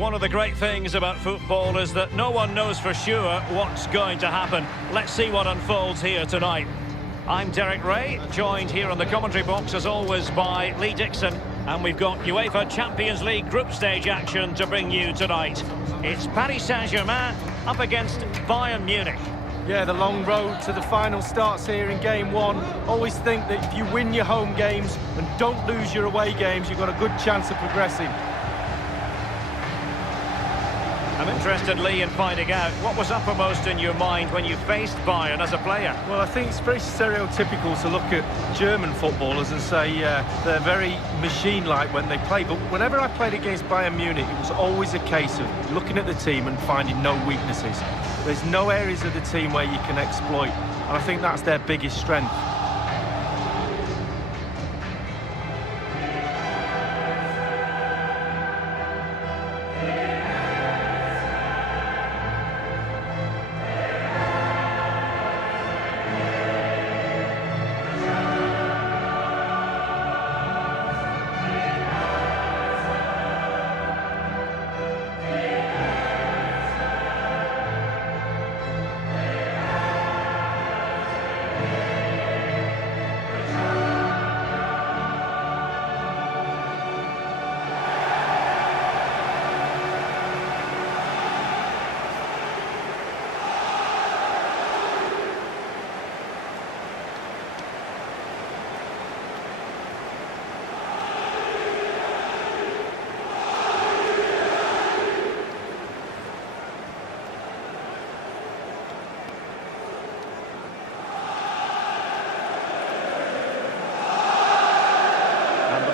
One of the great things about football is that no one knows for sure what's going to happen. Let's see what unfolds here tonight. I'm Derek Ray, joined here on the commentary box as always by Lee Dixon. And we've got UEFA Champions League group stage action to bring you tonight. It's Paris Saint-Germain up against Bayern Munich. Yeah, the long road to the final starts here in game one. Always think that if you win your home games and don't lose your away games, you've got a good chance of progressing. I'm interested, Lee, in finding out what was uppermost in your mind when you faced Bayern as a player. Well, I think it's very stereotypical to look at German footballers and say they're very machine-like when they play. But whenever I played against Bayern Munich, it was always a case of looking at the team and finding no weaknesses. There's no areas of the team where you can exploit, and I think that's their biggest strength.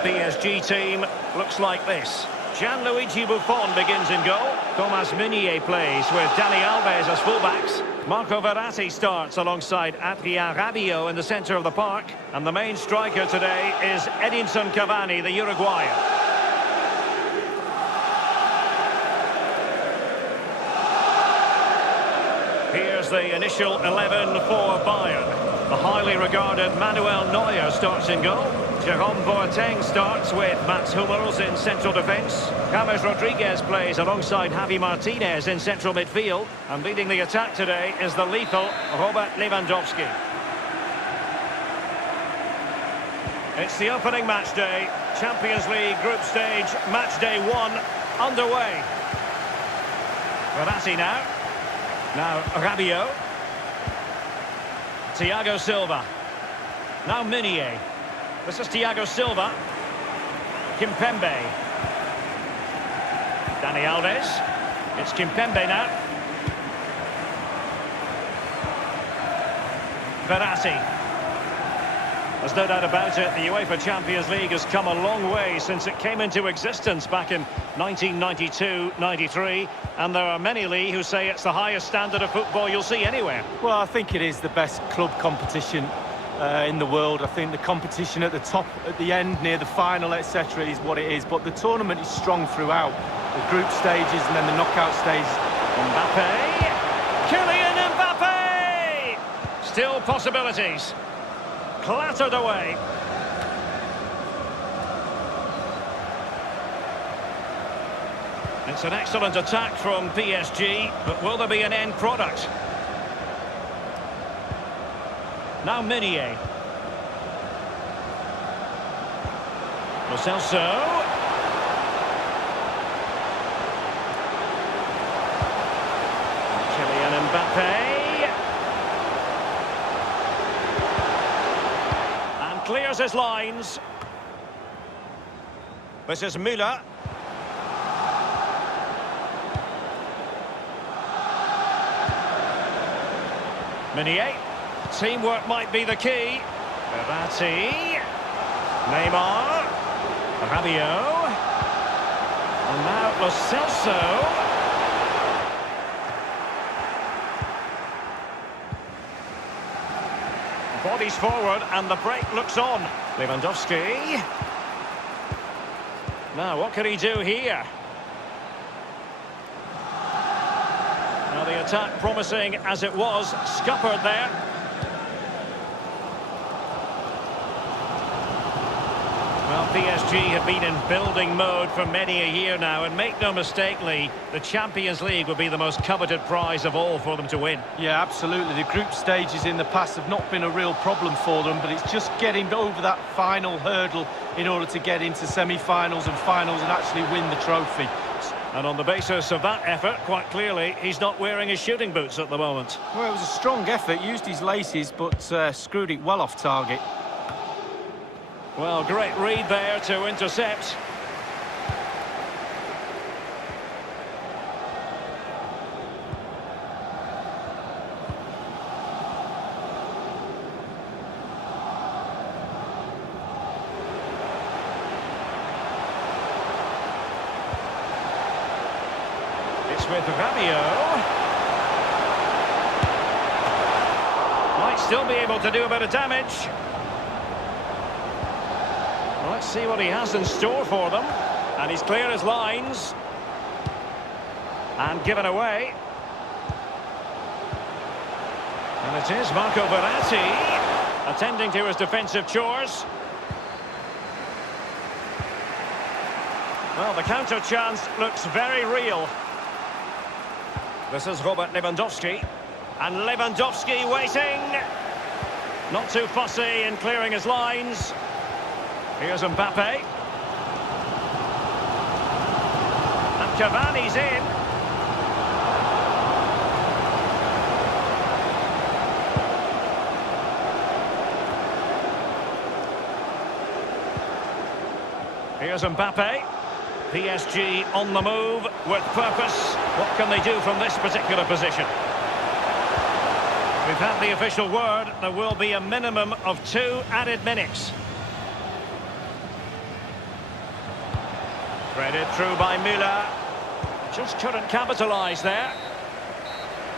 PSG team looks like this. Gianluigi Buffon begins in goal. Thomas Meunier plays with Dani Alves as fullbacks. Marco Verratti starts alongside Adrien Rabiot in the centre of the park. And the main striker today is Edinson Cavani, the Uruguayan. Here's the initial 11 for Bayern. The highly regarded Manuel Neuer starts in goal. Jerome Boateng starts with Mats Hummels in central defence. James Rodriguez plays alongside Javi Martinez in central midfield. And leading the attack today is the lethal Robert Lewandowski. It's the opening match day. Champions League group stage, match day 1 underway. Verratti now. Now Rabiot. Thiago Silva. Now Meunier. This is Thiago Silva. Kimpembe. Dani Alves. It's Kimpembe now. Verratti. There's no doubt about it, the UEFA Champions League has come a long way since it came into existence back in 1992-93. And there are many, Lee, who say it's the highest standard of football you'll see anywhere. Well, I think it is the best club competition in the world. I think the competition at the top, at the end, near the final, etc. is what it is. But the tournament is strong throughout. The group stages and then the knockout stages. Mbappe! Kylian Mbappe! Still possibilities. Clattered away. It's an excellent attack from PSG, but will there be an end product? Now Meunier. Lo Celso. Kylian Mbappe. And clears his lines. This is Müller. Meunier. Teamwork might be the key. Verratti. Neymar. Rabiot. And now Lo Celso. Bodies forward and the break looks on. Lewandowski. Now, what can he do here? Now, the attack promising as it was, scuppered there. Well, PSG have been in building mode for many a year now, and make no mistake, Lee, the Champions League would be the most coveted prize of all for them to win. Yeah, absolutely. The group stages in the past have not been a real problem for them, but it's just getting over that final hurdle in order to get into semi-finals and finals and actually win the trophy. And on the basis of that effort, quite clearly, he's not wearing his shooting boots at the moment. Well, it was a strong effort, used his laces, but screwed it well off target. Well, great read there to intercept. It's with Rabiot. Might still be able to do a bit of damage. Let's see what he has in store for them. And he's clear his lines. And given away. And it is Marco Verratti attending to his defensive chores. Well, the counter chance looks very real. This is Robert Lewandowski. And Lewandowski waiting. Not too fussy in clearing his lines. Here's Mbappe. And Cavani's in. Here's Mbappe. PSG on the move with purpose. What can they do from this particular position? We've had the official word. There will be a minimum of 2 added minutes. Threaded through by Müller. Just couldn't capitalise there.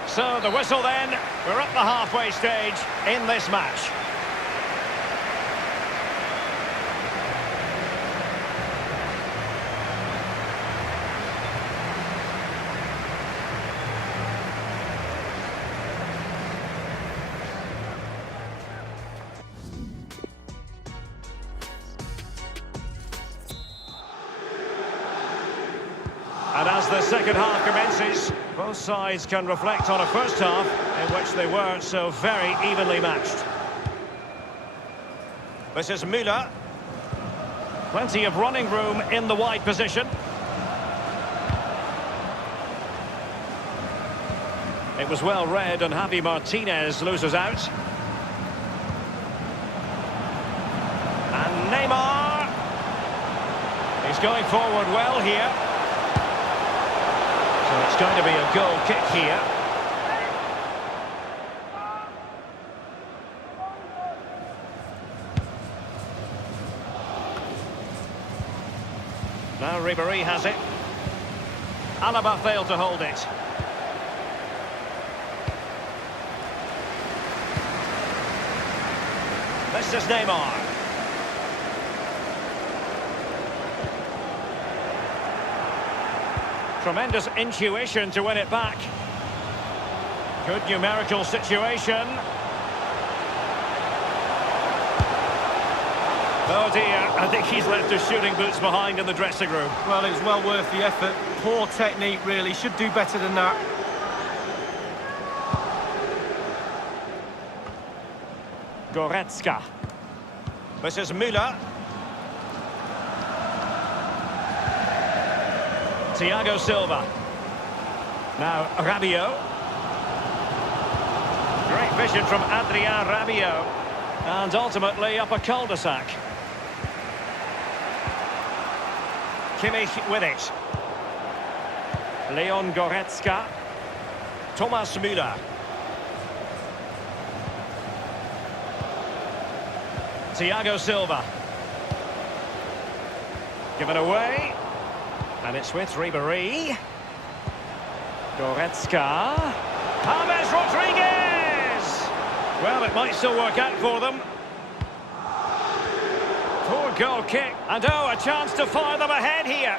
So the whistle then. We're at the halfway stage in this match. And as the second half commences, both sides can reflect on a first half in which they weren't so very evenly matched. This is Müller. Plenty of running room in the wide position. It was well read, and Javi Martinez loses out. And Neymar. He's going forward well here. So it's going to be a goal kick here. Now Ribéry has it. Alaba failed to hold it. This is Neymar. Tremendous intuition to win it back. Good numerical situation. Oh dear, I think he's left his shooting boots behind in the dressing room. Well, it was well worth the effort. Poor technique, really. Should do better than that. Goretzka. This is Müller. Thiago Silva. Now Rabiot. Great vision from Adrien Rabiot. And ultimately up a cul-de-sac. Kimmich with it. Leon Goretzka. Thomas Müller. Thiago Silva. Given away. And it's with Ribéry. Goretzka. James Rodriguez! Well, it might still work out for them. Poor goal kick. And oh, a chance to fire them ahead here.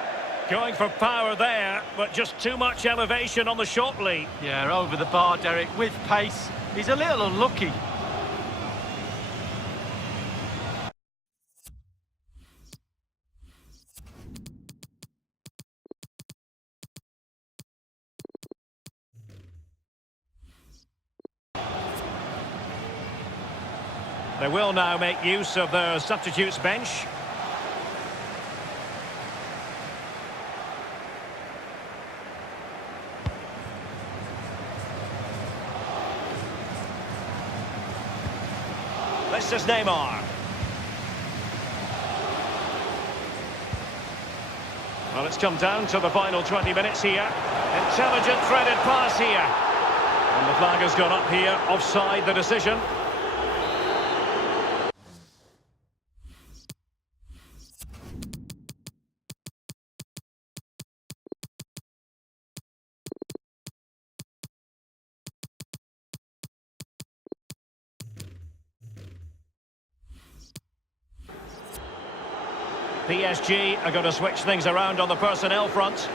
Going for power there, but just too much elevation on the shot lead. Yeah, over the bar, Derek, with pace. He's a little unlucky. They will now make use of their substitutes bench. This is Neymar. Well, it's come down to the final 20 minutes here. Intelligent threaded pass here. And the flag has gone up here. Offside the decision. PSG are going to switch things around on the personnel front.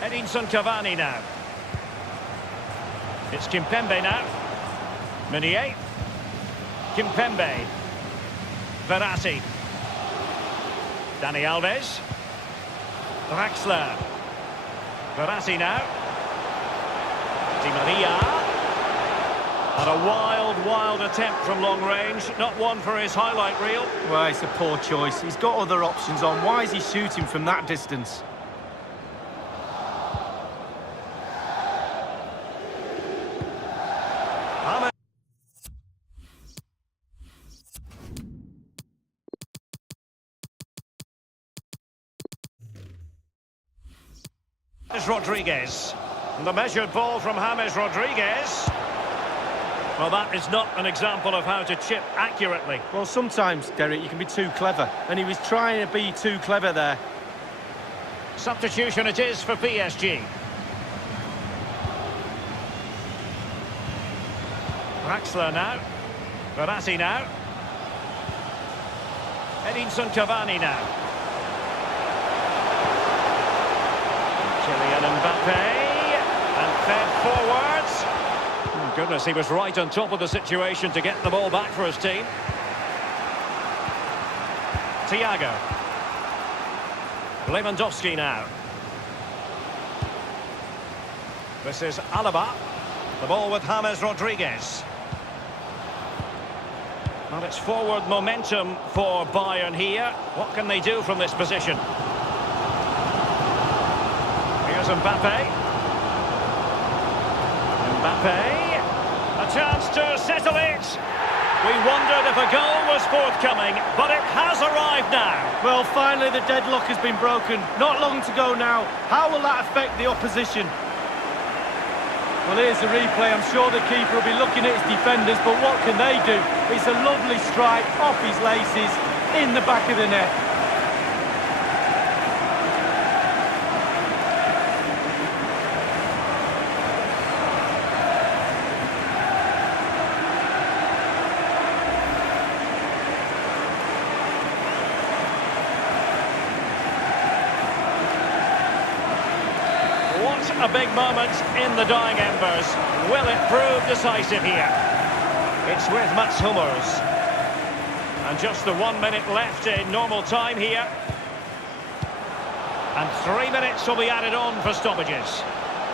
Edinson Cavani now. It's Kimpembe now. Meunier. Kimpembe. Verratti. Dani Alves. Draxler. Verratti now. Di Maria. And a wild attempt from long range. Not one for his highlight reel. Well, it's a poor choice. He's got other options on. Why is he shooting from that distance? Rodriguez. And the measured ball from James Rodriguez. Well, that is not an example of how to chip accurately. Well, sometimes, Derek, you can be too clever. And he was trying to be too clever there. Substitution it is for PSG. Draxler now. Verratti now. Edinson Cavani now. Kylian Mbappe, and fed forwards. Oh, goodness, he was right on top of the situation to get the ball back for his team. Thiago. Lewandowski now. This is Alaba. The ball with James Rodriguez. Well, it's forward momentum for Bayern here. What can they do from this position? Here's Mbappe. Mbappe. A chance to settle it. We wondered if a goal was forthcoming, but it has arrived now. Well, finally the deadlock has been broken. Not long to go now. How will that affect the opposition? Well, here's the replay. I'm sure the keeper will be looking at his defenders, but what can they do? It's a lovely strike off his laces in the back of the net. A big moment in the dying embers. Will it prove decisive here? It's with Mats Hummels. And just the 1 minute left in normal time here. And 3 minutes will be added on for stoppages.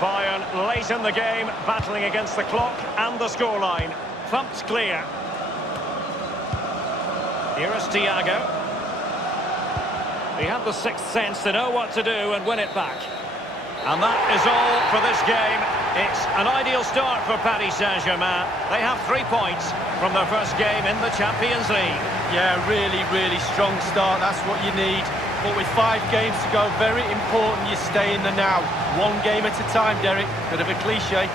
Bayern late in the game, battling against the clock and the scoreline. Thumped clear. Here is Thiago. He had the sixth sense to know what to do and win it back. And that is all for this game. It's an ideal start for Paris Saint-Germain. They have 3 points from their first game in the Champions League. Yeah, really strong start. That's what you need. But with 5 games to go, very important you stay in the now. One game at a time, Derek. Bit of a cliche.